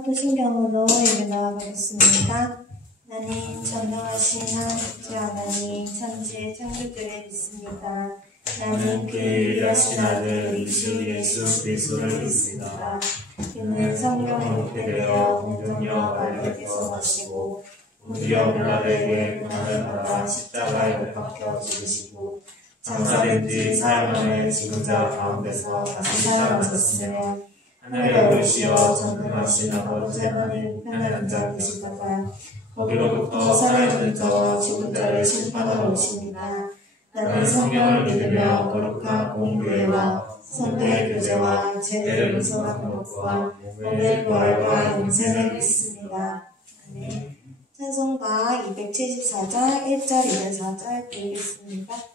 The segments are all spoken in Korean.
사도신경으로 읽어나가겠습니다. 나는 전능하신 하나님 하나님 천지의 창조주를 믿습니다. 나는 그의 위대하신 아들 우리 주 예수 그리스도를 믿습니다. 그는 성령의 목회되어 공동여 마리아께서 나시고 본디오 빌라도에게 고난을 받아 십자가에 못 박혀 죽으시고 장사된 뒤 사흘 만에 죽은 자 가운데서 다시 살아나셨으며 하늘에 오르시어 전능하신 아버지 하나님 우편에 앉아 계시다가 거기로부터 살아있는 자와 죽은 자를 심판하러 오십니다. 나는 성령을 믿으며 거룩한 공교회와 성도의 교제와 죄를 용서하는 것과 몸의 부활과 영생을 믿습니다. 아멘. 찬송가 274장 1절 204절 드리겠습니다.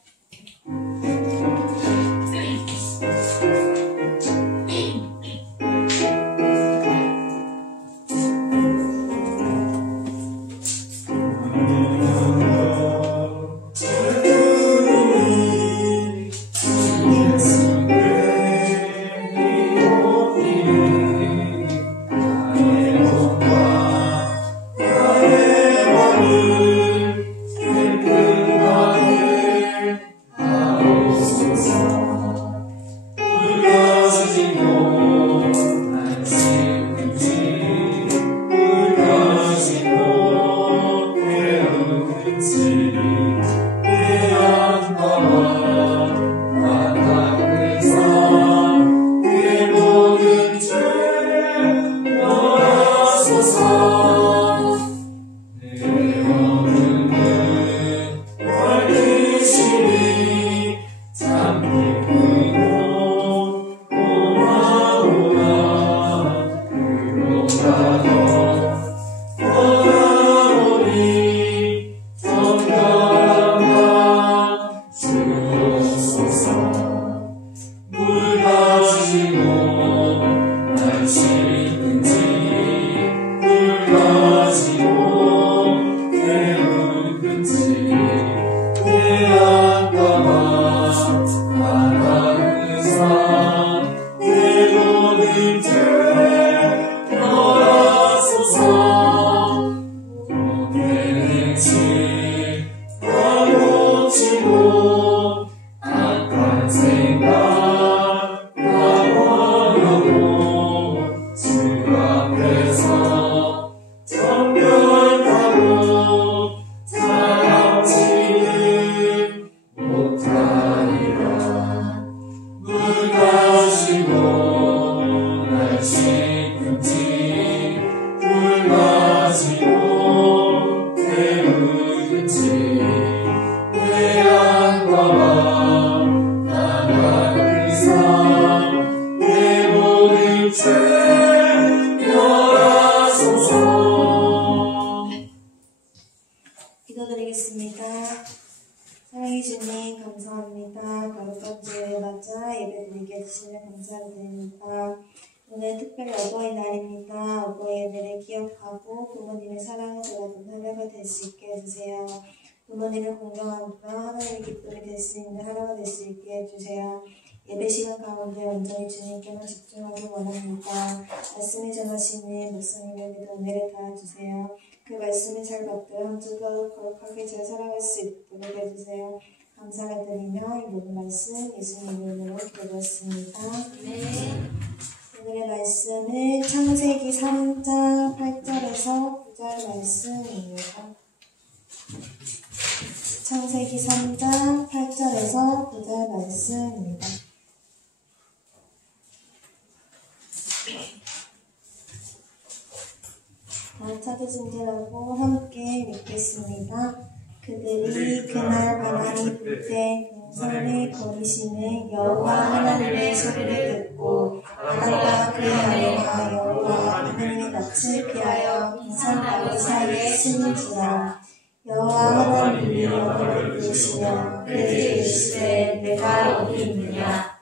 오늘 특별히 어버이날입니다. 어버이들을 기억하고 부모님의 사랑을 돌아본 하루가 될 수 있게 해주세요. 부모님을 공경하며 하나님의 기쁨이 될 수 있는 하루가 될 수 있게 해주세요. 예배 시간 가운데 온전히 주님께만 집중하기 원합니다. 말씀이 전하시는 목사님에게도 은혜를 다해주세요. 그 말씀이 잘 받들어 한 주도 거룩하게 잘 살아갈 수 있도록 해주세요. 감사를 드리며 이 모든 말씀 예수님 이름으로 기도했습니다. 오늘의 말씀은 창세기 3장 8절에서 9절 말씀입니다. 창세기 3장 8절에서 9절 말씀입니다. 다 찾으신 대라고 함께 읽겠습니다. 그들이 그날 바람이 불 때 동산에 거리시는 여호와 하나님의 소리를 듣고 아담과 그의 아내가 여호와 하나님의 낯을 피하여 동산 나무 사이에 숨은지라. 여호와 하나님이 너를 부르시며 그에게 이르시되 내가 어디 있느냐.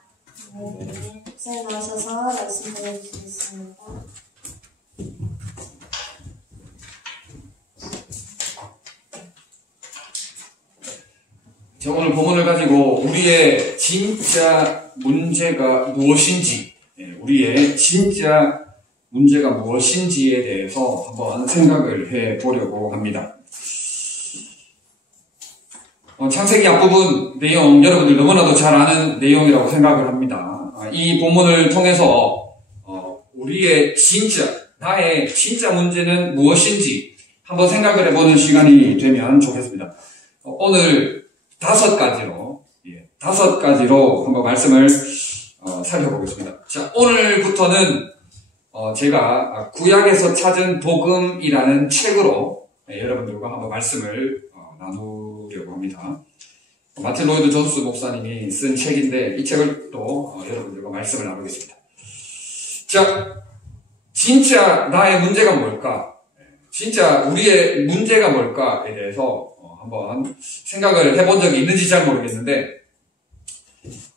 목사님 나오셔서 말씀 드려주시겠습니다. 오늘 본문을 가지고 우리의 진짜 문제가 무엇인지, 우리의 진짜 문제가 무엇인지에 대해서 한번 생각을 해 보려고 합니다. 창세기 앞부분 내용 여러분들 너무나도 잘 아는 내용이라고 생각을 합니다. 이 본문을 통해서 우리의 나의 진짜 문제는 무엇인지 한번 생각을 해보는 시간이 되면 좋겠습니다. 오늘 5가지로 한번 말씀을 살펴보겠습니다. 자, 오늘부터는 제가 구약에서 찾은 복음이라는 책으로 여러분들과 한번 말씀을 나누려고 합니다. 마틴 로이드 존스 목사님이 쓴 책인데 이 책을 또 여러분들과 말씀을 나누겠습니다. 자, 진짜 나의 문제가 뭘까? 진짜 우리의 문제가 뭘까에 대해서 한번 생각을 해본 적이 있는지 잘 모르겠는데,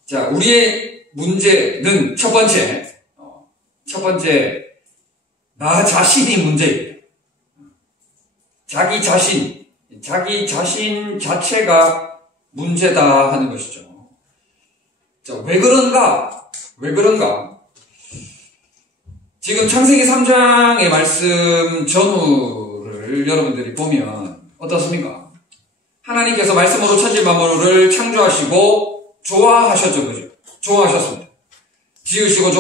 자, 우리의 문제는 첫 번째, 나 자신이 문제입니다. 자기 자신 자체가 문제다 하는 것이죠. 자, 왜 그런가? 지금 창세기 3장의 말씀 전후를 여러분들이 보면 어떻습니까? 하나님께서 말씀으로 천지 만물을 창조하시고 좋아하셨죠, 그죠? 좋아하셨습니다. 지으시고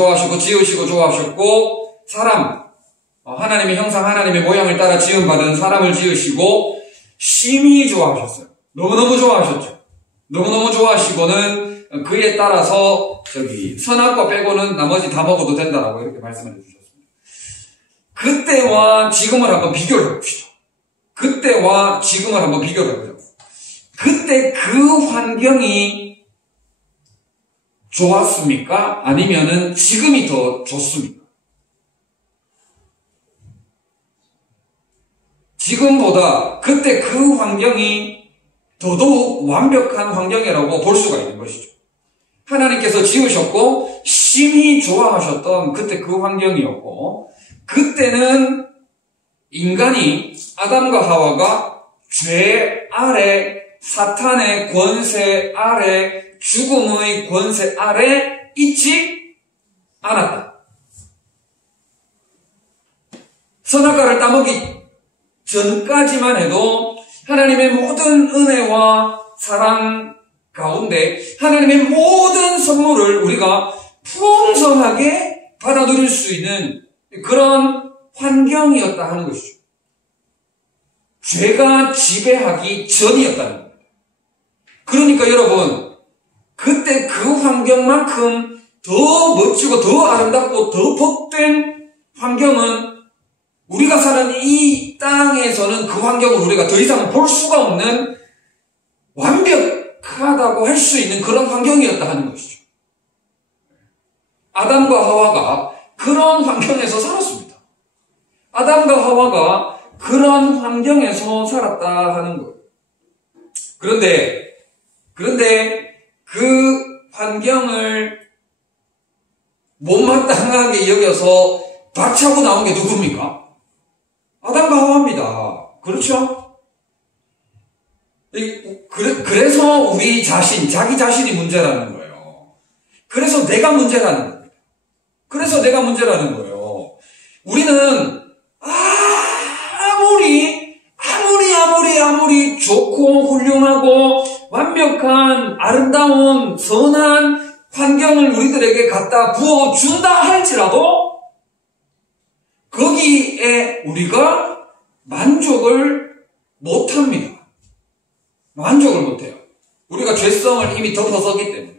좋아하셨고, 사람, 하나님의 형상, 하나님의 모양을 따라 지음받은 사람을 지으시고 심히 좋아하셨어요. 너무너무 좋아하셨죠. 너무너무 좋아하시고는 그에 따라서 선악과 빼고는 나머지 다 먹어도 된다라고 이렇게 말씀을 해주셨습니다. 그때와 지금을 한번 비교를 해봅시다. 그때 그 환경이 좋았습니까? 아니면은 지금이 더 좋습니까? 지금보다 그때 그 환경이 더더욱 완벽한 환경이라고 볼 수가 있는 것이죠. 하나님께서 지으셨고 심히 좋아하셨던 그때 그 환경이었고, 그때는 인간이 아담과 하와가 죄 아래, 사탄의 권세 아래, 죽음의 권세 아래 있지 않았다. 선악과를 따먹기 전까지만 해도 하나님의 모든 은혜와 사랑 가운데 하나님의 모든 선물을 우리가 풍성하게 받아들일 수 있는 그런 환경이었다 하는 것이죠. 죄가 지배하기 전이었다는 겁니다. 그러니까 여러분, 그때 그 환경만큼 더 멋지고 더 아름답고 더 복된 환경은 우리가 사는 이 땅에서는 그 환경을 우리가 더 이상 볼 수가 없는 완벽하다고 할 수 있는 그런 환경이었다 하는 것이죠. 아담과 하와가 그런 환경에서 살았습니다. 아담과 하와가 그런 환경에서 살았다 하는 거예요. 그런데 그 환경을 못마땅하게 여겨서 박차고 나온 게 누굽니까? 아담과 하와입니다. 그렇죠? 그래서 우리 자신, 자기 자신이 문제라는 거예요. 그래서 내가 문제라는 겁니다. 우리는 아무리 좋고 훌륭하고 완벽한 아름다운 선한 환경을 우리들에게 갖다 부어준다 할지라도 거기에 우리가 만족을 못합니다. 만족을 못해요. 우리가 죄성을 이미 덮어섰기 때문에.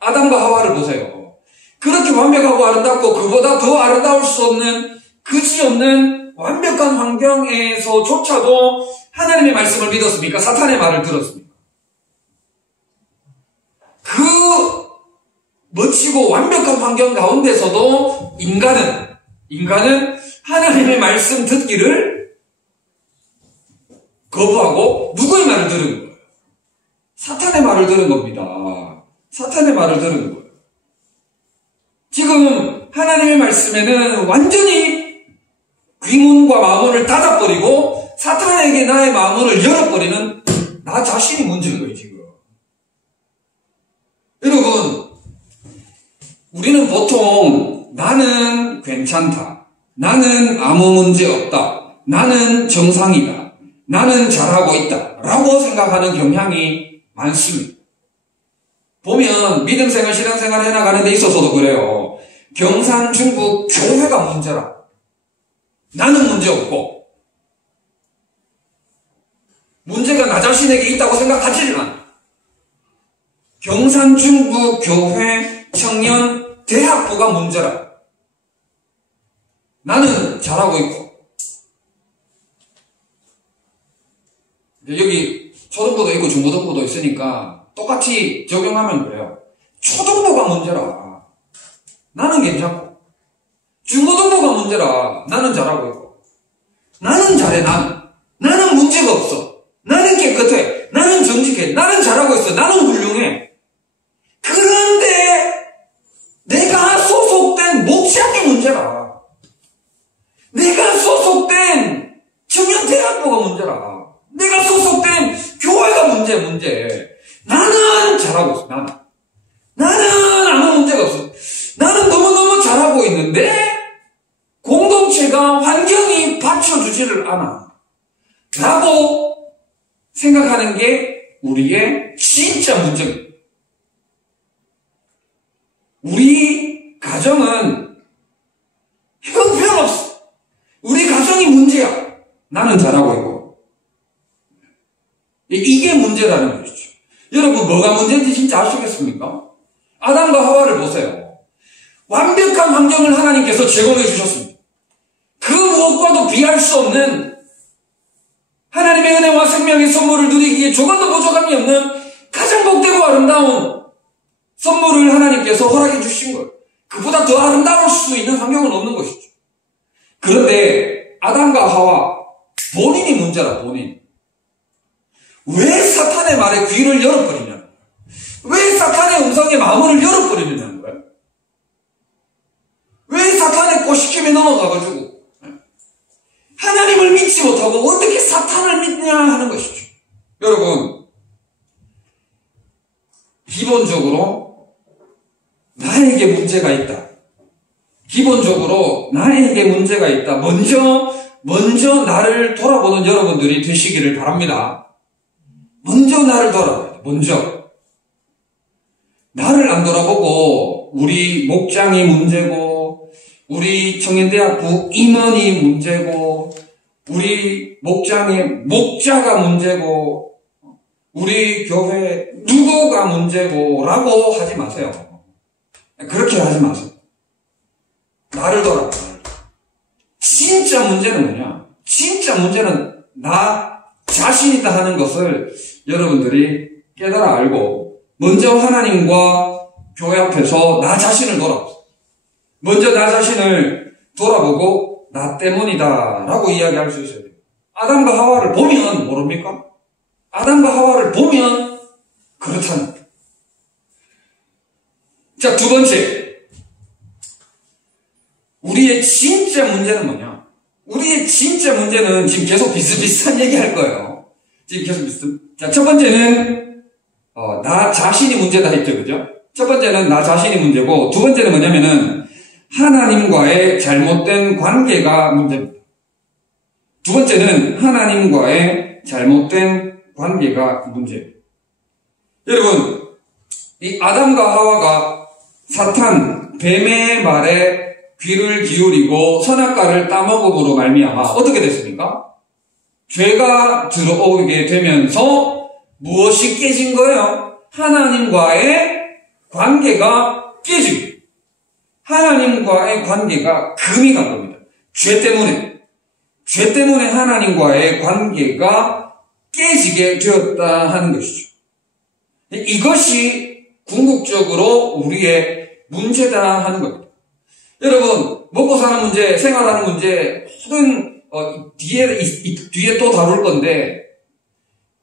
아담과 하와를 보세요. 그렇게 완벽하고 아름답고 그보다 더 아름다울 수 없는, 그지없는 완벽한 환경에서조차도 하나님의 말씀을 믿었습니까? 사탄의 말을 들었습니까? 그 멋지고 완벽한 환경 가운데서도 인간은 하나님의 말씀 듣기를 거부하고 누구의 말을 들은 거예요? 사탄의 말을 들은 겁니다. 지금 하나님의 말씀에는 완전히 귀문과 마문을 닫아버리고 사탄에게 나의 마문을 열어버리는 나 자신이 문제인 거예요, 지금. 여러분, 우리는 보통 나는 괜찮다, 나는 아무 문제 없다, 나는 정상이다, 나는 잘하고 있다 라고 생각하는 경향이 많습니다. 보면 믿음생활, 신앙생활 해나가는 데 있어서도 그래요. 경산, 중국, 교회가 문제라. 나는 문제 없고 문제가 나 자신에게 있다고 생각하지를 않아. 경산, 중국, 교회, 청년, 대학부가 문제라. 나는 잘하고 있고. 여기 초등부도 있고 중고등부도 있으니까 똑같이 적용하면 그래요. 초등부가 문제라. 나는 괜찮고. 중고등부가 문제라. 나는 잘하고 있고. 나는 잘해, 나는 문제가 없어. 나는 깨끗해. 나는 정직해. 나는 잘하고 있어. 나는 훌륭해. 그런데 내가 소속된 목장이 문제라. 내가 소속된 청년대학부가 문제라. 내가 소속된 교회가 문제. 나는 잘하고 있어. 나는 아무 문제가 없어. 나는 너무너무 잘하고 있는데 공동체가 환경이 받쳐주지를 않아 라고 생각하는 게 우리의 진짜 문제입니다. 우리 가정은 형편없어. 우리 가정이 문제야. 나는 잘하고 있고. 이게 문제라는 것이죠. 여러분, 뭐가 문제인지 진짜 아시겠습니까? 아담과 하와를 보세요. 완벽한 환경을 하나님께서 제공해 주셨습니다. 그 무엇과도 비할 수 없는 하나님의 은혜와 생명의 선물을 누리기에 조금도 부족함이 없는 가장 복되고 아름다운 선물을 하나님께서 허락해 주신 거예요. 그보다 더 아름다울 수 있는 환경은 없는 것이죠. 그런데 아담과 하와 본인이 문제라. 본인. 왜 사탄의 말에 귀를 열어버리냐는 거예요. 왜 사탄의 음성에 마음을 열어버리느냐는 거예요. 왜 사탄의 꼬시킴에 넘어가가지고 하나님을 믿지 못하고 어떻게 사탄을 믿냐 하는 것이죠. 여러분, 기본적으로 나에게 문제가 있다. 기본적으로 나에게 문제가 있다. 먼저 나를 돌아보는 여러분들이 되시기를 바랍니다. 먼저 나를 돌아봐야 돼. 먼저. 나를 안 돌아보고 우리 목장이 문제고 우리 청년대학부 임원이 문제고 우리 목장의 목자가 문제고 우리 교회 누구가 문제고 라고 하지 마세요. 그렇게 하지 마세요. 나를 돌아봐. 진짜 문제는 뭐냐? 진짜 문제는 나 자신이다 하는 것을 여러분들이 깨달아 알고 먼저 하나님과 교회 앞에서 나 자신을 돌아보세요. 먼저 나 자신을 돌아보고 나 때문이다 라고 이야기할 수 있어야 돼요. 아담과 하와를 보면 모릅니까? 아담과 하와를 보면 그렇다는 거예요. 자, 두 번째. 우리의 진짜 문제는 뭐냐? 우리의 진짜 문제는 지금 계속 비슷비슷한 얘기 할 거예요. 지금 계속 비슷. 자, 첫 번째는, 나 자신이 문제다 했죠. 그죠? 첫 번째는 나 자신이 문제고, 두 번째는 뭐냐면은, 하나님과의 잘못된 관계가 문제입니다. 두 번째는 하나님과의 잘못된 관계가 문제입니다. 여러분, 이 아담과 하와가 사탄, 뱀의 말에 귀를 기울이고 선악과를 따먹음으로 말미암아 어떻게 됐습니까? 죄가 들어오게 되면서 무엇이 깨진 거예요? 하나님과의 관계가 깨지고 하나님과의 관계가 금이 간 겁니다. 죄 때문에 하나님과의 관계가 깨지게 되었다 하는 것이죠. 이것이 궁극적으로 우리의 문제다 하는 겁니다. 여러분, 먹고 사는 문제, 생활하는 문제, 모든, 뒤에 또 다룰 건데,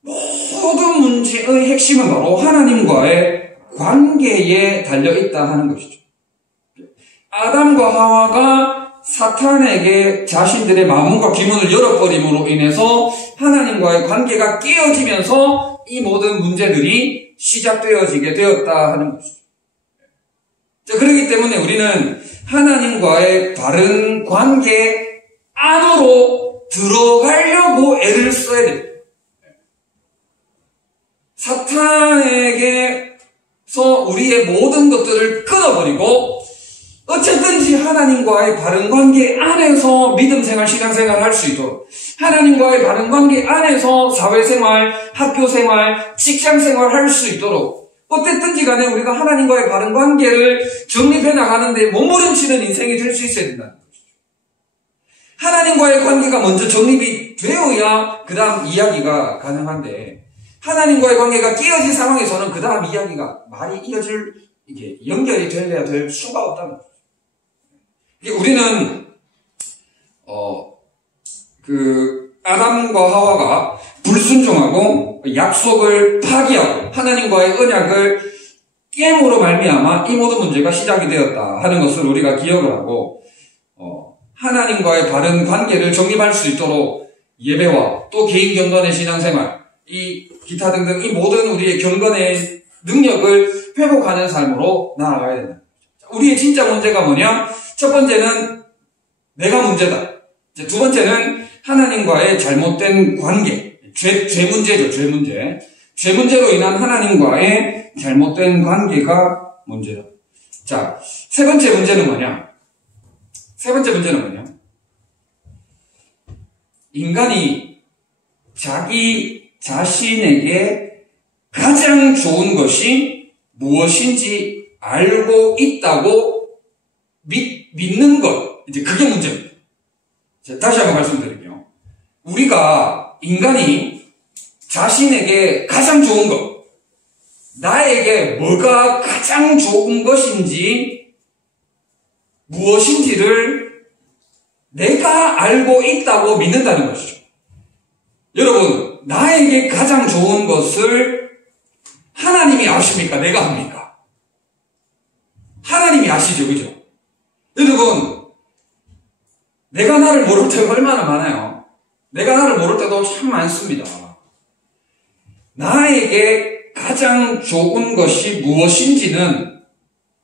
모든 문제의 핵심은 바로 하나님과의 관계에 달려있다 하는 것이죠. 아담과 하와가 사탄에게 자신들의 마음과 기문을 열어버림으로 인해서 하나님과의 관계가 깨어지면서 이 모든 문제들이 시작되어지게 되었다 하는 것이죠. 자, 그렇기 때문에 우리는 하나님과의 바른 관계 안으로 들어가려고 애를 써야 됩니다. 사탄에게서 우리의 모든 것들을 끊어버리고 어쨌든지 하나님과의 바른 관계 안에서 믿음 생활, 신앙 생활 할 수 있도록 하나님과의 바른 관계 안에서 사회생활, 학교생활, 직장생활 할 수 있도록 어쨌든지 간에 우리가 하나님과의 바른 관계를 정립해 나가는데 몸부림치는 인생이 될 수 있어야 된다는 것이죠. 하나님과의 관계가 먼저 정립이 되어야 그 다음 이야기가 가능한데 하나님과의 관계가 깨어진 상황에서는 그 다음 이야기가 말이 이어질 이게 연결이 되려야 될 수가 없다는 거죠. 우리는 아담과 하와가 불순종하고 약속을 파기하고 하나님과의 언약을 깨므로 말미암아 이 모든 문제가 시작이 되었다 하는 것을 우리가 기억을 하고 하나님과의 바른 관계를 정립할 수 있도록 예배와 또 개인 경건의 신앙생활 이 기타 등등 이 모든 우리의 경건의 능력을 회복하는 삶으로 나아가야 된다. 우리의 진짜 문제가 뭐냐? 첫 번째는 내가 문제다. 두 번째는 하나님과의 잘못된 관계. 죄 문제죠, 죄 문제. 죄 문제로 인한 하나님과의 잘못된 관계가 문제다. 자, 세 번째 문제는 뭐냐? 인간이 자기 자신에게 가장 좋은 것이 무엇인지 알고 있다고 믿는 것. 이제 그게 문제입니다. 자, 다시 한번 말씀드릴게요. 인간이 자신에게 가장 좋은 것, 나에게 뭐가 가장 좋은 것인지 무엇인지를 내가 알고 있다고 믿는다는 것이죠. 여러분, 나에게 가장 좋은 것을 하나님이 아십니까? 내가 압니까? 하나님이 아시죠, 그죠? 여러분, 내가 나를 모를 때가 얼마나 많아요. 내가 나를 모를 때도 참 많습니다. 나에게 가장 좋은 것이 무엇인지는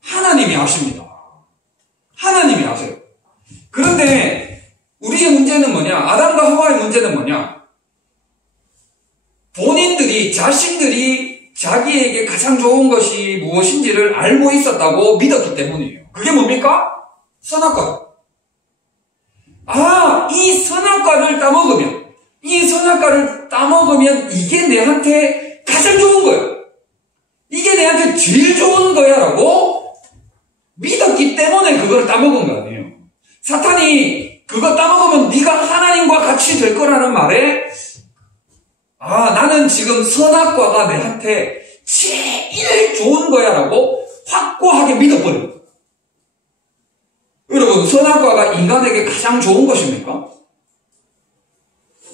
하나님이 아십니다. 하나님이 아세요. 그런데 우리의 문제는 뭐냐? 아담과 하와의 문제는 뭐냐? 자신들이 자기에게 가장 좋은 것이 무엇인지를 알고 있었다고 믿었기 때문이에요. 그게 뭡니까? 선악과. 이 선악과를 따먹으면 이게 내한테 가장 좋은 거야. 이게 내한테 제일 좋은 거야 라고 믿었기 때문에 그걸 따먹은 거 아니에요. 사탄이 그거 따먹으면 네가 하나님과 같이 될 거라는 말에 나는 지금 선악과가 내한테 제일 좋은 거야 라고 확고하게 믿어버린 거예요. 여러분, 선악과가 인간에게 가장 좋은 것입니까?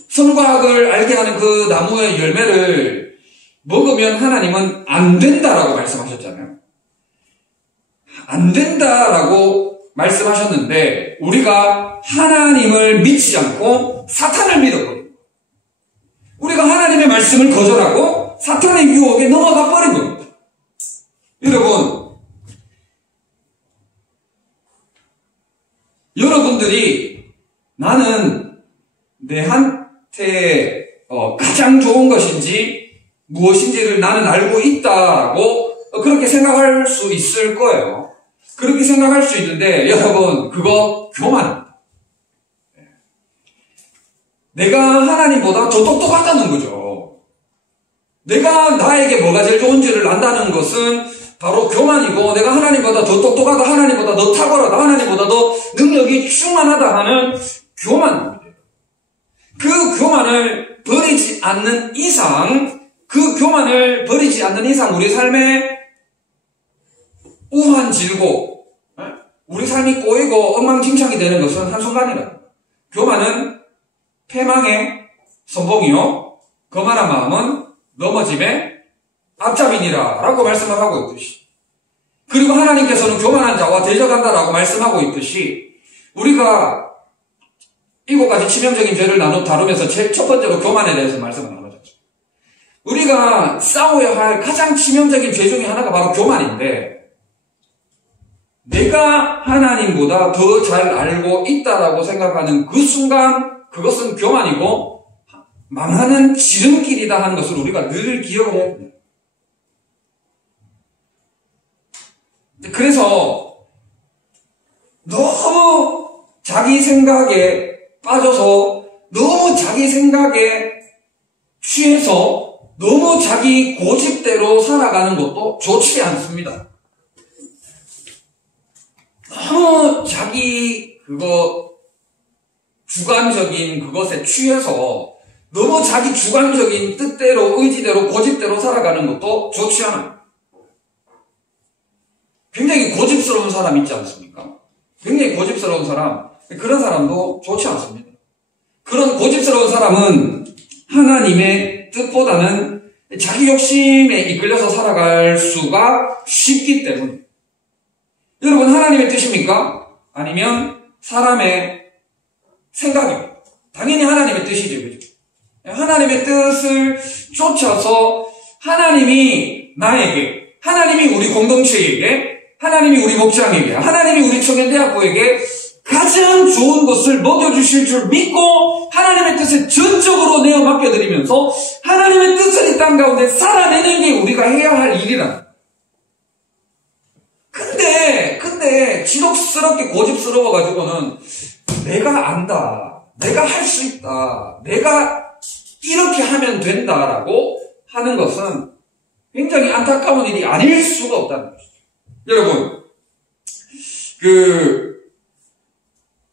선과학을 알게 하는 그 나무의 열매를 먹으면 하나님은 안 된다라고 말씀하셨잖아요. 안 된다라고 말씀하셨는데 우리가 하나님을 믿지 않고 사탄을 믿어버려요. 우리가 하나님의 말씀을 거절하고 사탄의 유혹에 넘어가 버린 겁니다. 여러분들이 나는 내한테 가장 좋은 것인지 무엇인지를 나는 알고 있다라고 그렇게 생각할 수 있을 거예요. 그렇게 생각할 수 있는데 여러분, 그거 교만입니다. 내가 하나님보다 더 똑똑하다는 거죠. 내가 나에게 뭐가 제일 좋은지를 안다는 것은 바로 교만이고, 내가 하나님보다 더 똑똑하다, 하나님보다 더 탁월하다, 하나님보다 더 능력이 충만하다 하는 교만입니다. 그 교만을 버리지 않는 이상 우리 삶에 우환질고 우리 삶이 꼬이고 엉망진창이 되는 것은 한순간이다. 교만은 패망의 선봉이요 거만한 마음은 넘어짐의 앞잡이니라 라고 말씀을 하고 있듯이, 그리고 하나님께서는 교만한 자와 대적한다라고 말씀하고 있듯이, 우리가 7가지 치명적인 죄를 다루면서 첫 번째로 교만에 대해서 말씀을 나누셨죠. 우리가 싸워야 할 가장 치명적인 죄 중에 하나가 바로 교만인데, 내가 하나님보다 더 잘 알고 있다라고 생각하는 그 순간 그것은 교만이고 망하는 지름길이다 하는 것을 우리가 늘 기억을 해야 됩니다. 그래서 너무 자기 생각에 빠져서 너무 자기 생각에 취해서 너무 자기 고집대로 살아가는 것도 좋지 않습니다. 너무 자기 주관적인 그것에 취해서 너무 자기 주관적인 뜻대로 의지대로 고집대로 살아가는 것도 좋지 않아요. 굉장히 고집스러운 사람 있지 않습니까? 굉장히 고집스러운 사람, 그런 사람도 좋지 않습니다. 그런 고집스러운 사람은 하나님의 뜻보다는 자기 욕심에 이끌려서 살아갈 수가 쉽기 때문에. 여러분, 하나님의 뜻입니까? 아니면 사람의 생각입니까? 당연히 하나님의 뜻이죠, 그죠? 하나님의 뜻을 쫓아서 하나님이 나에게, 하나님이 우리 공동체에게, 하나님이 우리 목장에게, 하나님이 우리 청년대학교에게 가장 좋은 것을 먹여주실 줄 믿고 하나님의 뜻에 전적으로 내어 맡겨드리면서 하나님의 뜻을 이 땅 가운데 살아내는 게 우리가 해야 할 일이라. 근데 지독스럽게 고집스러워가지고는 내가 안다, 내가 할 수 있다, 내가 이렇게 하면 된다라고 하는 것은 굉장히 안타까운 일이 아닐 수가 없다는 것이죠. 여러분,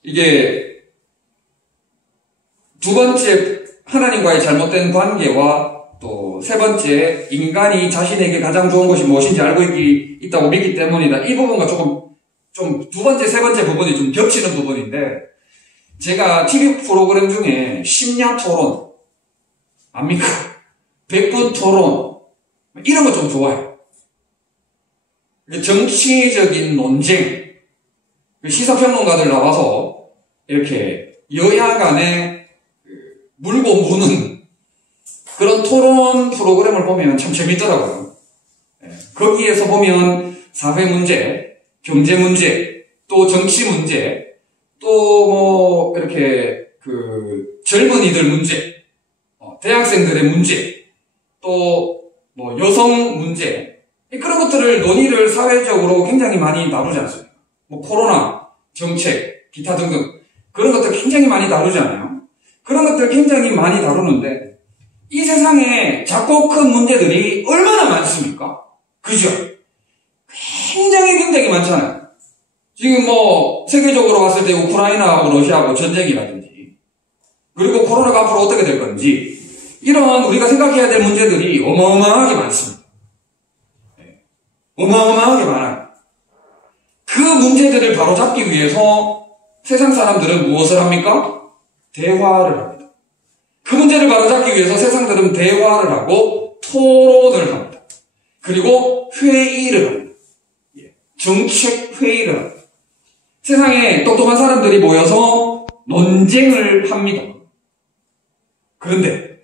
이게 두 번째 하나님과의 잘못된 관계와 또 세 번째 인간이 자신에게 가장 좋은 것이 무엇인지 알고 있다고 믿기 때문이다. 이 부분과 좀 두 번째, 세 번째 부분이 좀 겹치는 부분인데, 제가 TV 프로그램 중에 심야 토론, 압니까? 100분 토론, 이런 거 좀 좋아해요. 정치적인 논쟁, 시사평론가들 나와서 이렇게 여야 간에 물고 무는 그런 토론 프로그램을 보면 참 재밌더라고요. 거기에서 보면 사회 문제, 경제 문제, 또 정치 문제, 또 이렇게 젊은이들 문제, 대학생들의 문제, 또 여성 문제, 그런 것들을 논의를 사회적으로 굉장히 많이 다루지 않습니까? 코로나, 정책, 기타 등등 그런 것들 굉장히 많이 다루잖아요. 그런 것들 굉장히 많이 다루는데 이 세상에 작고 큰 문제들이 얼마나 많습니까? 그죠? 굉장히 많잖아요. 지금 세계적으로 봤을 때 우크라이나하고 러시아하고 전쟁이라든지, 그리고 코로나가 앞으로 어떻게 될 건지, 이런 우리가 생각해야 될 문제들이 어마어마하게 많습니다. 어마어마하게 많아요. 그 문제들을 바로잡기 위해서 세상 사람들은 무엇을 합니까? 대화를 합니다. 그 문제를 바로잡기 위해서 세상들은 대화를 하고 토론을 합니다. 그리고 회의를 합니다. 정책 회의를 합니다. 세상에 똑똑한 사람들이 모여서 논쟁을 합니다. 그런데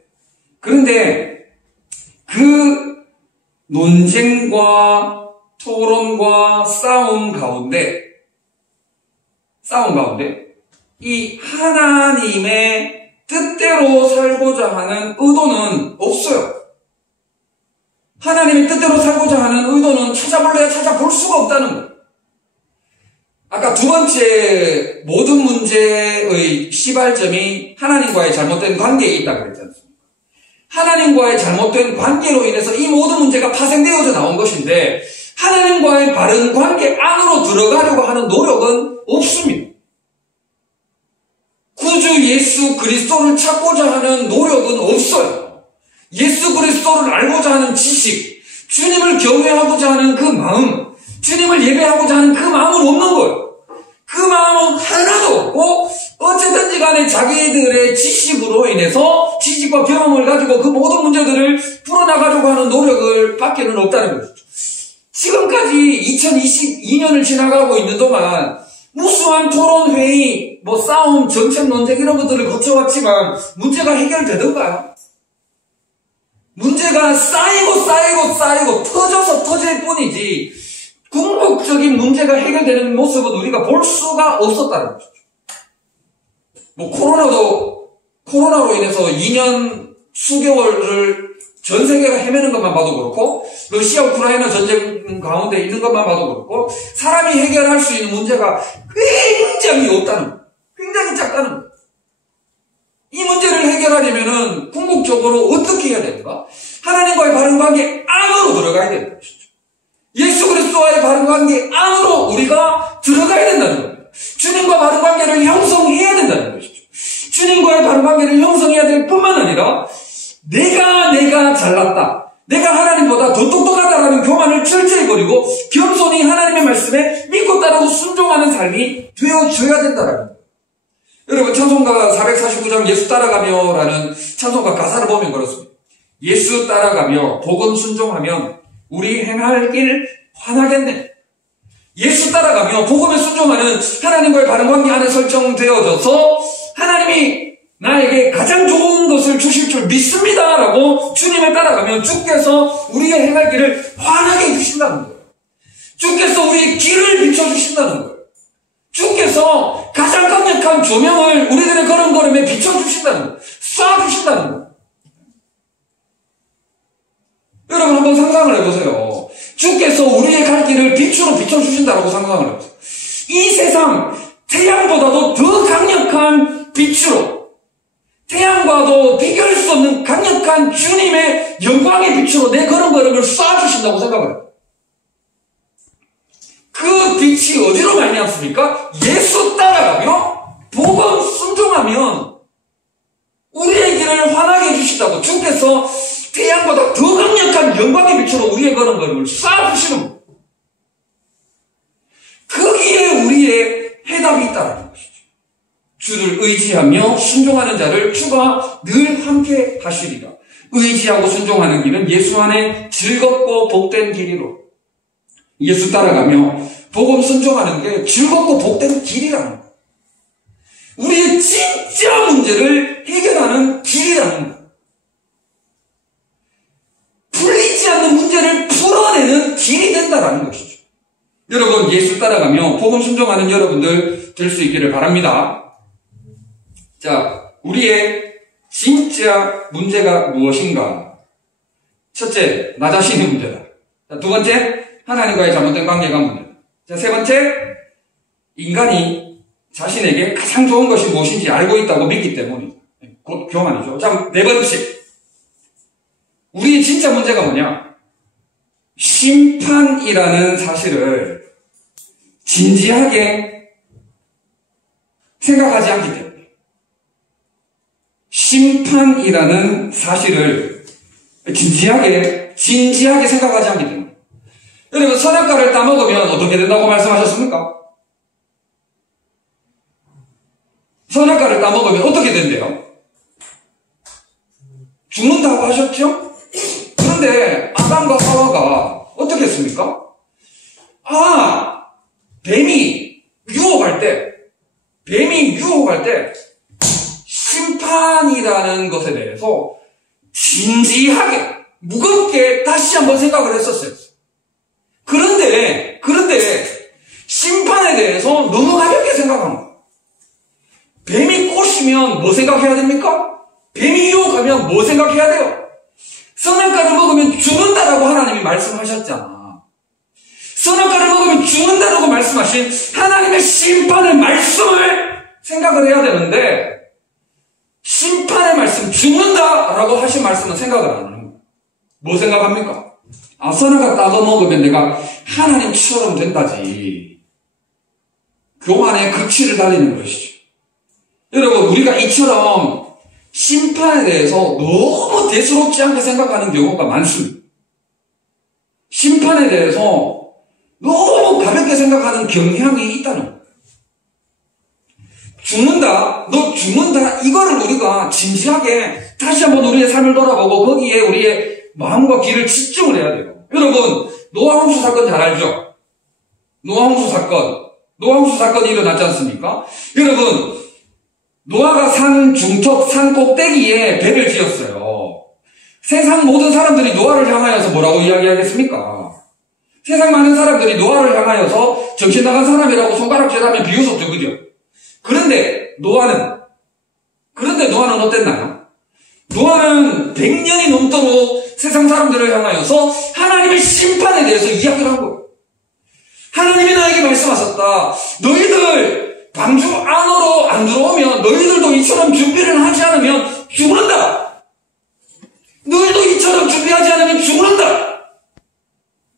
그 논쟁과 토론과 싸움 가운데 이 하나님의 뜻대로 살고자 하는 의도는 없어요. 하나님의 뜻대로 살고자 하는 의도는 찾아볼래야 찾아볼 수가 없다는 거예요. 아까 두 번째 모든 문제의 시발점이 하나님과의 잘못된 관계에 있다고 그랬지 않습니까? 하나님과의 잘못된 관계로 인해서 이 모든 문제가 파생되어져 나온 것인데 하나님과의 바른 관계 안으로 들어가려고 하는 노력은 없습니다. 구주 예수 그리스도를 찾고자 하는 노력은 없어요. 예수 그리스도를 알고자 하는 지식, 주님을 경외하고자 하는 그 마음, 주님을 예배하고자 하는 그 마음은 없는 거예요. 그 마음은 하나도 없고 어쨌든지 간에 자기들의 지식으로 인해서 지식과 경험을 가지고 그 모든 문제들을 풀어나가려고 하는 노력을 밖에는 없다는 것이죠. 지금까지 2022년을 지나가고 있는 동안 무수한 토론회의, 싸움, 정책 논쟁 이런 것들을 거쳐왔지만 문제가 해결되던가요? 문제가 쌓이고 터져서 터질 뿐이지 궁극적인 문제가 해결되는 모습은 우리가 볼 수가 없었다는 것이죠. 뭐 코로나로 인해서 2년 수개월을 전 세계가 헤매는 것만 봐도 그렇고, 러시아 우크라이나 전쟁 가운데 있는 것만 봐도 그렇고, 사람이 해결할 수 있는 문제가 굉장히 없다는 거예요. 굉장히 작다는 거예요. 이 문제를 해결하려면은 궁극적으로 어떻게 해야 되는가? 하나님과의 바른 관계 안으로 들어가야 되는 것이죠. 예수 그리스도와의 바른 관계 안으로 우리가 들어가야 된다는 겁니다. 주님과 바른 관계를 형성해야 된다는 것이죠. 주님과의 바른 관계를 형성해야 될 뿐만 아니라 내가 잘났다, 내가 하나님보다 더 똑똑하다라는 교만을 철저히 버리고 겸손히 하나님의 말씀에 믿고 따르고 순종하는 삶이 되어줘야 된다는 거예요. 여러분, 찬송가 449장 예수 따라가며라는 찬송가 가사를 보면 그렇습니다. 예수 따라가며 복음 순종하면 우리 행할 길 환하겠네. 예수 따라가며 복음에 순종하는 하나님과의 바른 관계 안에 설정되어져서 하나님이 나에게 가장 좋은 것을 주실 줄 믿습니다 라고 주님을 따라가면 주께서 우리의 행할 길을 환하게 해주신다는 거예요. 주께서 우리의 길을 비춰주신다는 거예요. 주께서 가장 강력한 조명을 우리들의 걸음걸음에 비춰주신다는 거예요. 쏴주신다는 거예요. 여러분, 한번 상상을 해보세요. 주께서 우리의 갈 길을 빛으로 비춰주신다고 상상을 해보세요. 이 세상 태양보다도 더 강력한 빛으로, 태양과도 비교할 수 없는 강력한 주님의 영광의 빛으로 내 걸음걸음을 쏴주신다고 생각해요. 그 빛이 어디로 말미암습니까? 예수 따라가며 복음 순종하면 우리의 길을 환하게 해주신다고. 주께서 태양보다 더 강력한 영광의 빛으로 우리의 걸음걸음을 쏴주시는 거예요. 거기에 우리의 해답이 있다는 것이죠. 주를 의지하며 순종하는 자를 주가 늘 함께 하시리라. 의지하고 순종하는 길은 예수 안에 즐겁고 복된 길이로. 예수 따라가며 복음 순종하는 게 즐겁고 복된 길이라는 거예요. 우리의 진짜 문제를 해결하는 길이라는 거예요. 풀리지 않는 문제를 풀어내는 길이 된다는 것이죠. 여러분, 예수 따라가며 복음 순종하는 여러분들 될 수 있기를 바랍니다. 자, 우리의 진짜 문제가 무엇인가? 첫째, 나 자신의 문제다. 자, 두 번째, 하나님과의 잘못된 관계가 문제다. 자, 세 번째, 인간이 자신에게 가장 좋은 것이 무엇인지 알고 있다고 믿기 때문이다. 곧 교만이죠. 자, 네 번째, 우리의 진짜 문제가 뭐냐? 심판이라는 사실을 진지하게 생각하지 않기 때문에. 심판이라는 사실을 진지하게 생각하지 않기 때문에. 여러분, 선악과를 따먹으면 어떻게 된다고 말씀하셨습니까? 선악과를 따먹으면 어떻게 된대요? 죽는다고 하셨죠? 그런데 아담과 하와가 어떻게 했습니까? 뱀이 유혹할 때 심판이라는 것에 대해서 진지하게 무겁게 다시 한번 생각을 했었어요. 그런데 심판에 대해서 너무 가볍게 생각하는 거예요. 뱀이 꼬시면 뭐 생각해야 됩니까? 뱀이 유혹하면 뭐 생각해야 돼요? 선악과를 먹으면 죽는다라고 하나님이 말씀하셨잖아. 선악과를 먹으면 죽는다라고 말씀하신 하나님의 심판의 말씀을 생각을 해야 되는데, 심판의 말씀, 죽는다라고 하신 말씀은 생각을 안 하는 거예요. 뭐 생각합니까? 선악과 따서 먹으면 내가 하나님처럼 된다지. 교만의 극치를 달리는 것이죠. 여러분, 우리가 이처럼 심판에 대해서 너무 대수롭지 않게 생각하는 경우가 많습니다. 심판에 대해서 너무 가볍게 생각하는 경향이 있다는 거예요. 죽는다, 너 죽는다, 이거를 우리가 진지하게 다시 한번 우리의 삶을 돌아보고 거기에 우리의 마음과 귀를 집중을 해야 돼요. 여러분, 노아 홍수 사건 잘 알죠? 노아 홍수 사건이 일어났지 않습니까? 여러분, 노아가 산 중턱, 산 꼭대기에 배를 지었어요. 세상 모든 사람들이 노아를 향하여서 뭐라고 이야기하겠습니까? 세상 많은 사람들이 노아를 향하여서 정신 나간 사람이라고 손가락질하면 비웃었죠. 그죠? 그런데 노아는 어땠나요? 노아는 100년이 넘도록 세상 사람들을 향하여서 하나님의 심판에 대해서 이야기를 한 거예요. 하나님이 나에게 말씀하셨다. 너희들 방주 안으로 안 들어오면 너희들도 이처럼 준비를 하지 않으면 죽는다. 너희도 이처럼 준비하지 않으면 죽는다.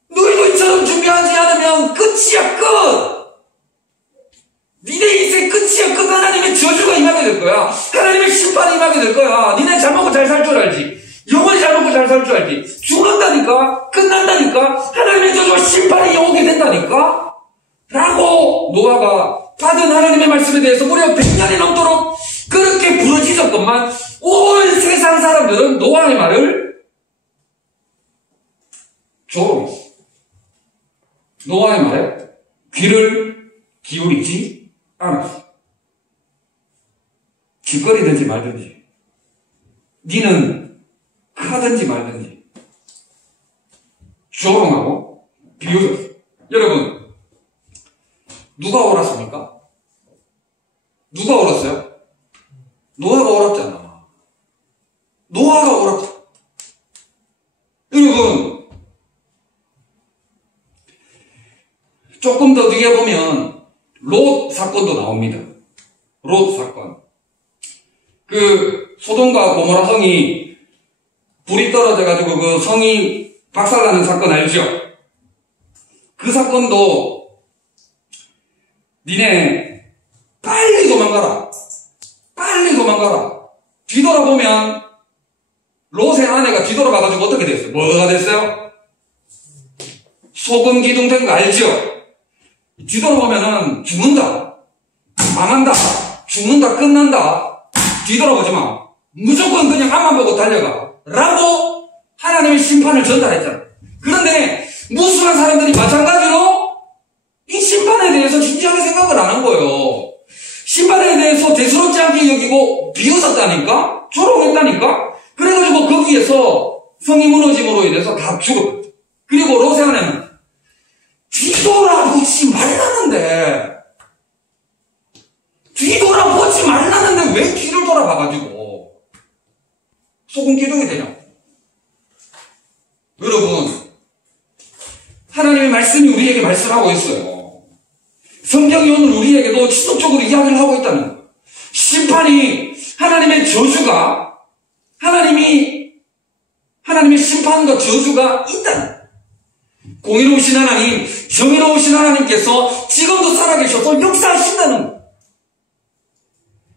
너희도 이처럼 준비하지 않으면 끝이야, 끝. 니네 인생 끝이야, 끝. 하나님의 저주가 임하게 될 거야. 하나님의 심판이 임하게 될 거야. 니네 잘 먹고 잘 살 줄 알지. 영원히 잘 먹고 잘 살 줄 알지. 죽는다니까. 끝난다니까. 하나님의 저주와 심판이 오게 된다니까. 라고 노아가 받은 하나님의 말씀에 대해서 무려 100년이 넘도록 그렇게 부르짖었건만 온 세상 사람들은 노아의 말을 조롱했어. 노아의 말에 귀를 기울이지 않았어. 짓거리든지 말든지, 니는 하든지 말든지 조롱하고 비웃었어. 여러분, 누가 옳았습니까? 누가 옳았어요? 노아가 옳았잖아. 노아가 옳았잖아. 여러분, 조금 더 뒤에 보면 롯 사건도 나옵니다. 롯 사건. 그 소돔과 고모라 성이 불이 떨어져가지고 그 성이 박살나는 사건 알죠? 그 사건도 니네 빨리 도망가라. 빨리 도망가라. 뒤돌아보면 롯의 아내가 뒤돌아봐가지고 어떻게 됐어요? 뭐가 됐어요? 소금 기둥 된 거 알죠? 뒤돌아보면은 죽는다. 망한다. 죽는다. 끝난다. 뒤돌아보지 마. 무조건 그냥 앞만 보고 달려가. 라고 하나님의 심판을 전달했잖아. 그런데 무수한 사람들이 마찬가지로 이 심판에 대해서 진지하게 생각을 안 한 거예요. 심판에 대해서 대수롭지 않게 여기고 비웃었다니까? 조롱했다니까? 그래가지고 거기에서 성이 무너짐으로 인해서 다 죽었다. 그리고 롯의 아내는 뒤돌아보지 말라는데 왜 뒤를 돌아봐가지고 소금 기둥이 되냐고. 여러분, 하나님의 말씀이 우리에게 말씀하고 있어요. 성경이 오늘 우리에게도 지속적으로 이야기를 하고 있다는 거예요. 심판이, 하나님의 저주가, 하나님의 심판과 저주가 있다는 거예요. 공의로우신 하나님, 정의로우신 하나님께서 지금도 살아계셔서 역사하신다는 거예요.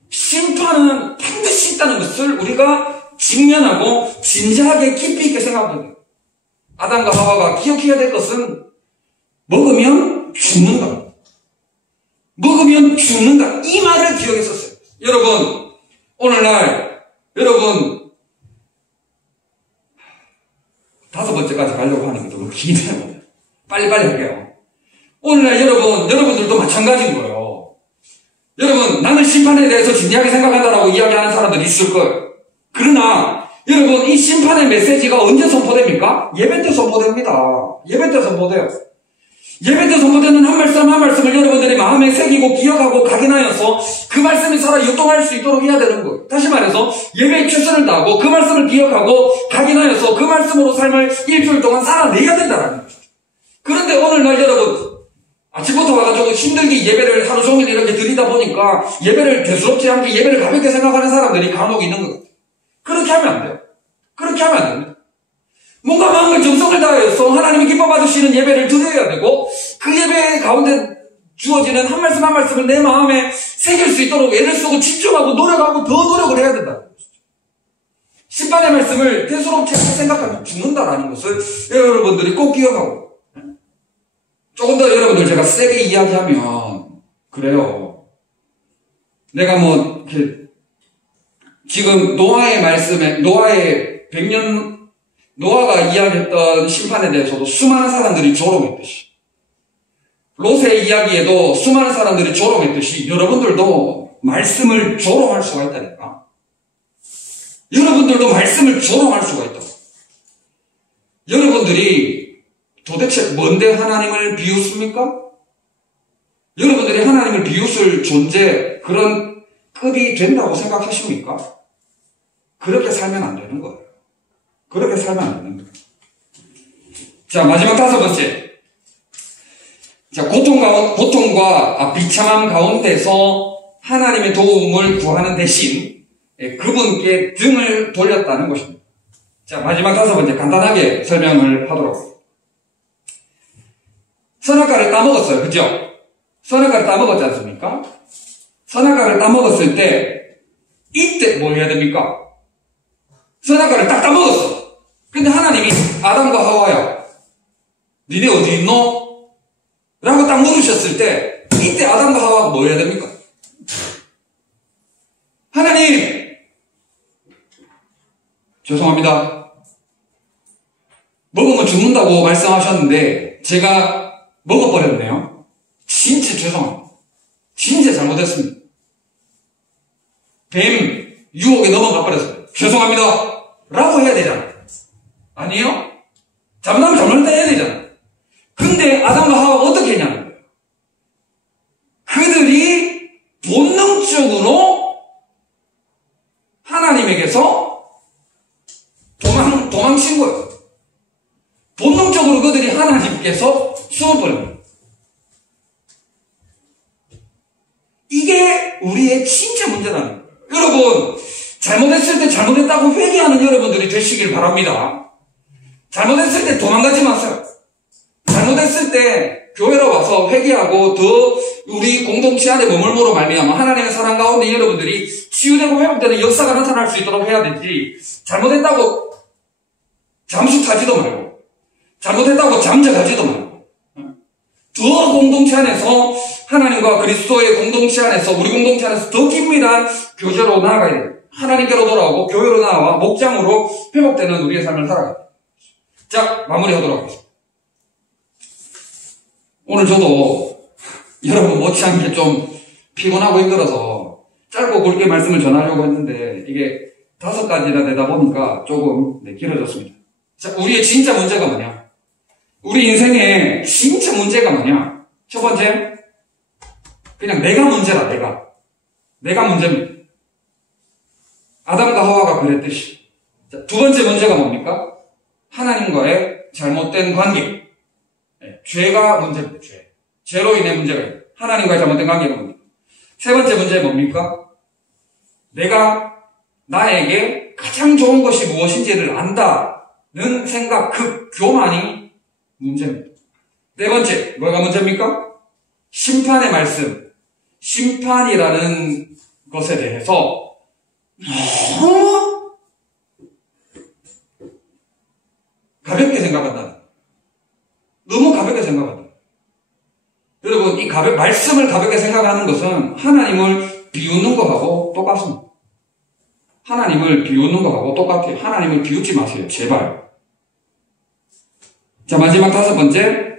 심판은 반드시 있다는 것을 우리가 직면하고 진지하게 깊이 있게 생각하는 거예요. 아담과 하와가 기억해야 될 것은 먹으면 죽는다. 먹으면 죽는다. 이 말을 기억했었어요. 여러분, 오늘날 여러분 5번째까지 가려고 하는 게 너무 기네요. 빨리빨리 할게요. 오늘날 여러분들도 마찬가지인 거예요. 여러분, 나는 심판에 대해서 진지하게 생각한다라고 이야기하는 사람들이 있을 거예요. 그러나 여러분, 이 심판의 메시지가 언제 선포됩니까? 예배 때 선포됩니다. 예배 때 선포돼요. 예배 때 선포되는 한 말씀 한 말씀을 여러분들이 마음에 새기고 기억하고 각인하여서 그 말씀이 살아 유동할 수 있도록 해야 되는 거예요. 다시 말해서 예배에 최선을 다하고 그 말씀을 기억하고 각인하여서 그 말씀으로 삶을 일주일 동안 살아내야 된다는 거죠. 그런데 오늘날 여러분, 아침부터 와가지고 힘들게 예배를 하루 종일 이렇게 드리다 보니까 예배를 대수롭지 않게 예배를 가볍게 생각하는 사람들이 간혹 있는 거예요. 그렇게 하면 안 돼요. 그렇게 하면 안 됩니다. 뭔가 마음의 정성을 다해서 하나님이 기뻐 받으시는 예배를 드려야 되고, 그 예배 가운데 주어지는 한 말씀 한 말씀을 내 마음에 새길 수 있도록 애를 쓰고 집중하고 노력하고 더 노력을 해야 된다. 심판의 말씀을 대수롭게 생각하면 죽는다라는 것을 여러분들이 꼭 기억하고, 조금 더 여러분들 제가 세게 이야기하면 그래요. 내가 뭐 이렇게 지금 노아의 말씀에 노아가 이야기했던 심판에 대해서도 수많은 사람들이 조롱했듯이, 롯의 이야기에도 수많은 사람들이 조롱했듯이 여러분들도 말씀을 조롱할 수가 있다니까. 여러분들도 말씀을 조롱할 수가 있다. 여러분들이 도대체 뭔데 하나님을 비웃습니까? 여러분들이 하나님을 비웃을 존재, 그런 급이 된다고 생각하십니까? 그렇게 살면 안 되는 거예요. 그렇게 살면 안 되는 거예요. 자, 마지막 5번째. 자, 고통과 비참함 가운데서 하나님의 도움을 구하는 대신 그분께 등을 돌렸다는 것입니다. 자, 마지막 5번째 간단하게 설명을 하도록 하겠습니다. 선악과를 따먹었어요. 그죠? 선악과를 따먹었지 않습니까? 선악과를 따먹었을 때 이때 뭐 해야 됩니까? 선악과를 딱 따먹었어. 근데 하나님이 아담과 하와야 니네 어디 있노? 라고 딱 물으셨을 때 이때 아담과 하와가 뭐 해야 됩니까? 하나님 죄송합니다. 먹으면 죽는다고 말씀하셨는데 제가 먹어버렸네요. 진짜 죄송합니다. 진짜 잘못했습니다. 뱀 유혹에 넘어가 버렸어요. 죄송합니다. 라고 해야 되잖아요. 아니요? 잘못하면 잘못했다 해야 되잖아요. 근데 아담과 하와가 어떻게 했냐는 거예요. 그들이 본능적으로 하나님에게서 도망친 거예요. 본능적으로 그들이 하나님께서 숨어버립니다. 이게 우리의 진짜 문제라는 거예요. 여러분, 잘못했을 때 잘못했다고 회개하는 여러분들이 되시길 바랍니다. 잘못했을 때 도망가지 마세요. 잘못했을 때 교회로 와서 회개하고 더 우리 공동체 안에 머물므로 말미암아 하나님의 사랑 가운데 여러분들이 치유되고 회복되는 역사가 나타날 수 있도록 해야 되지, 잘못했다고 잠수 타지도 말고 잘못했다고 잠적하지도 말고 더 공동체 안에서 하나님과 그리스도의 공동체 안에서, 우리 공동체 안에서 더 긴밀한 교제로 나아가야 돼요. 하나님께로 돌아오고 교회로 나와 목장으로 회복되는 우리의 삶을 살아가야 돼요. 자, 마무리하도록 하겠습니다. 오늘 저도 여러분 못지않게 좀 피곤하고 힘들어서 짧고 굵게 말씀을 전하려고 했는데 이게 5가지나 되다 보니까 조금 길어졌습니다. 자, 우리의 진짜 문제가 뭐냐? 우리 인생의 진짜 문제가 뭐냐? 첫 번째, 그냥 내가 문제다, 내가 문제입니다. 아담과 하와가 그랬듯이. 자, 두 번째 문제가 뭡니까? 하나님과의 잘못된 관계. 죄가 문제입니다, 죄로 인해 문제가 있다. 하나님과의 잘못된 관계가 뭡니까? 세 번째 문제는 뭡니까? 내가 나에게 가장 좋은 것이 무엇인지를 안다는 생각, 그 교만이 문제입니다. 네 번째, 뭐가 문제입니까? 심판의 말씀, 심판이라는 것에 대해서 너무 가볍게 생각한다. 너무 가볍게 생각한다. 여러분, 이 말씀을 가볍게 생각하는 것은 하나님을 비웃는 것하고 똑같습니다. 하나님을 비웃는 것하고 똑같아요. 하나님을 비웃지 마세요. 제발. 자, 마지막 5번째.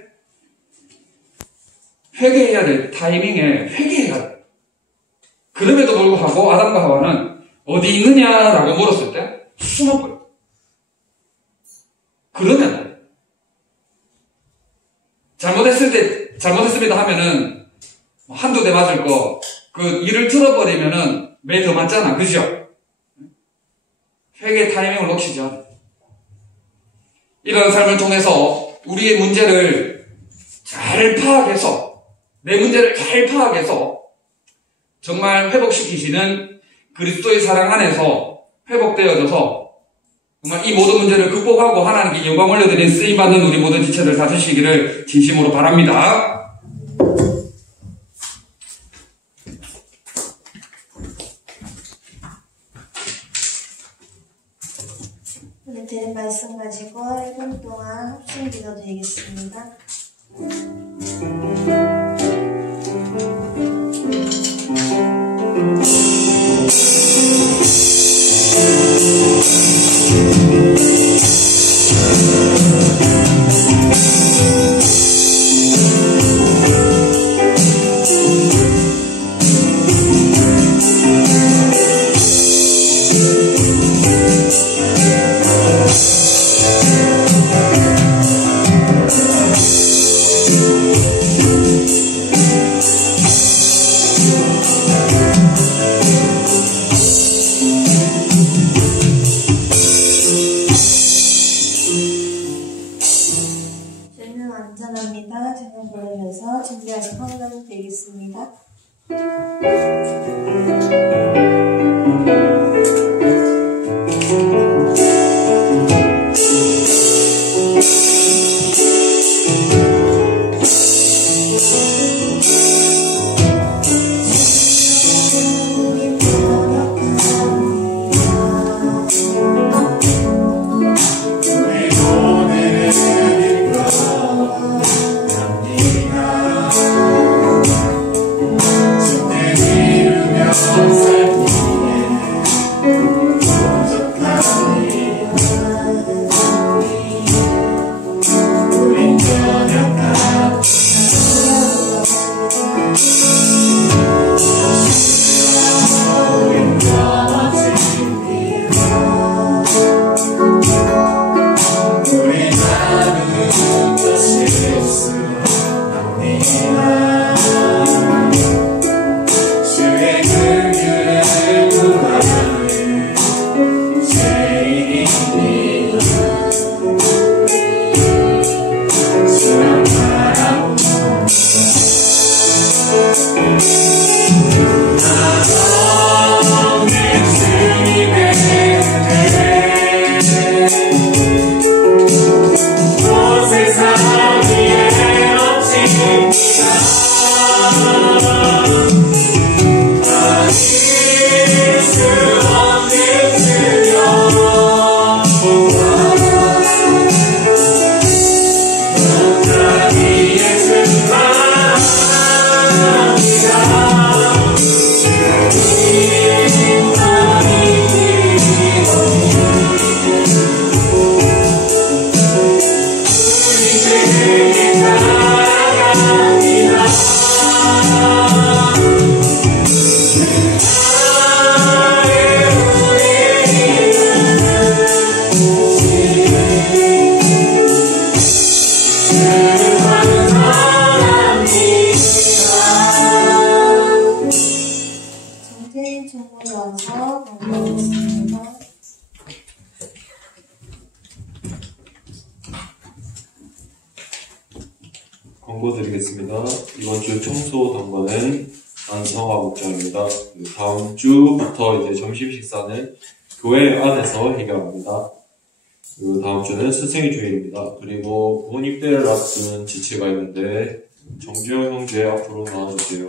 회개해야 될 타이밍에 회개해야 돼. 그럼에도 불구하고 아담과 하와는 어디 있느냐라고 물었을 때 숨어버려. 그러면 잘못했습니다 하면은 한두 대 맞을 거, 그 일을 들어버리면은 매 더 맞잖아. 그죠? 회개 타이밍을 놓치지 않아. 이런 삶을 통해서 우리의 문제를 잘 파악해서, 내 문제를 잘 파악해서 정말 회복시키시는 그리스도의 사랑 안에서 회복되어져서 정말 이 모든 문제를 극복하고 하나님께 영광 올려드리는 쓰임받는 우리 모든 지체들 다 되시기를 진심으로 바랍니다. 오늘 들은 말씀 가지고 1분 동안 합심 기도 드리겠습니다. 광고드리겠습니다. 이번 주 청소 당번은 안성화 목장입니다. 다음 주부터 이제 점심 식사는 교회 안에서 해결합니다. 그리고 다음 주는 스승의 주일입니다. 그리고 본 입대를 앞둔 지체가 있는데 정주영 형제 앞으로 나와주세요.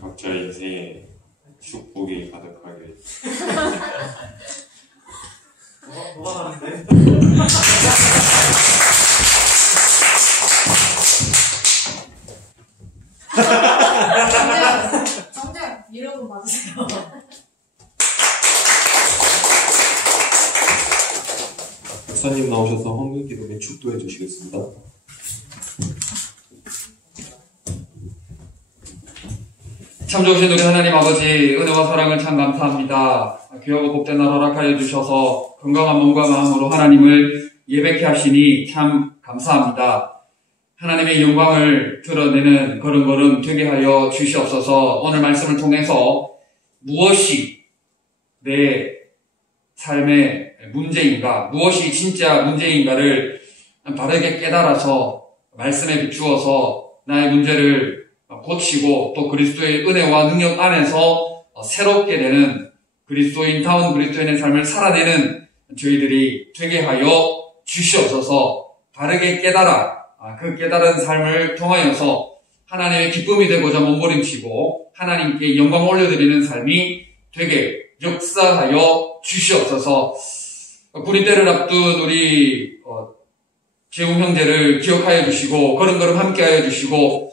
각자 인생에 축복이 가득하게. 뭐가 나는데? 정답 이러고 맞으세요. 목사님 나오셔서 헌금기도에 축도해 주시겠습니다. 참 좋으신 우리 하나님 아버지, 은혜와 사랑을 참 감사합니다. 귀하고 복된 날 허락하여 주셔서 건강한 몸과 마음으로 하나님을 예배케 하시니 참 감사합니다. 하나님의 영광을 드러내는 걸음걸음 되게 하여 주시옵소서. 오늘 말씀을 통해서 무엇이 내 삶의 문제인가, 무엇이 진짜 문제인가를 바르게 깨달아서 말씀에 비추어서 나의 문제를 고치고 또 그리스도의 은혜와 능력 안에서 새롭게 되는 그리스도인다운 그리스도인의 삶을 살아내는 저희들이 되게 하여 주시옵소서. 바르게 깨달아 그 깨달은 삶을 통하여서 하나님의 기쁨이 되고자 몸부림치고 하나님께 영광 올려드리는 삶이 되게 역사하여 주시옵소서. 구리대를 앞둔 우리 재웅 형제를 기억하여 주시고 걸음걸음 함께하여 주시고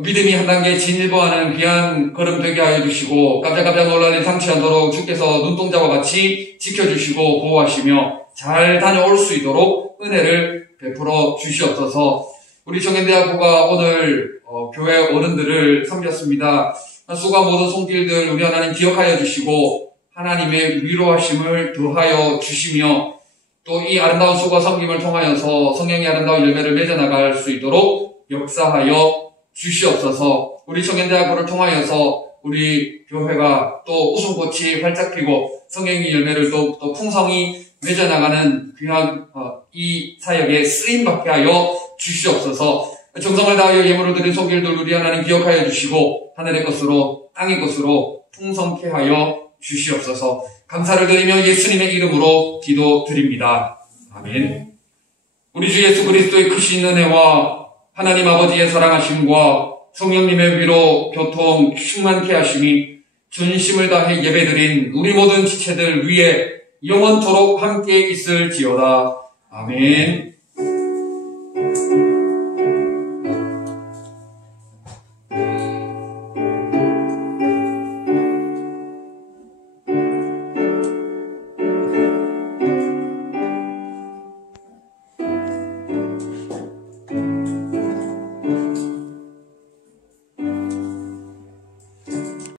믿음이 한 단계 진일보하는 귀한 걸음 되게 하여 주시고 깜짝깜짝 놀라는 상치 않도록 주께서 눈동자와 같이 지켜주시고 보호하시며 잘 다녀올 수 있도록 은혜를 베풀어 주시옵소서. 우리 청년대학부가 오늘 교회 어른들을 섬겼습니다. 수고한 모든 손길들 우리 하나님 기억하여 주시고 하나님의 위로하심을 더하여 주시며 또 이 아름다운 수고와 섬김을 통하여서 성령의 아름다운 열매를 맺어나갈 수 있도록 역사하여 주시옵소서. 우리 청년대학부를 통하여서 우리 교회가 또 웃음꽃이 활짝 피고 성령의 열매를 또 풍성히 맺어나가는 귀한 이 사역에 쓰임받게 하여 주시옵소서. 정성을 다하여 예물을 드린 손길들 우리 하나님 기억하여 주시고 하늘의 것으로 땅의 것으로 풍성케 하여 주시옵소서. 감사를 드리며 예수님의 이름으로 기도드립니다. 아멘. 우리 주 예수 그리스도의 크신 은혜와 하나님 아버지의 사랑하심과 성령님의 위로 교통 충만케 하심이 전심을 다해 예배드린 우리 모든 지체들 위에 영원토록 함께 있을지어다. 아멘.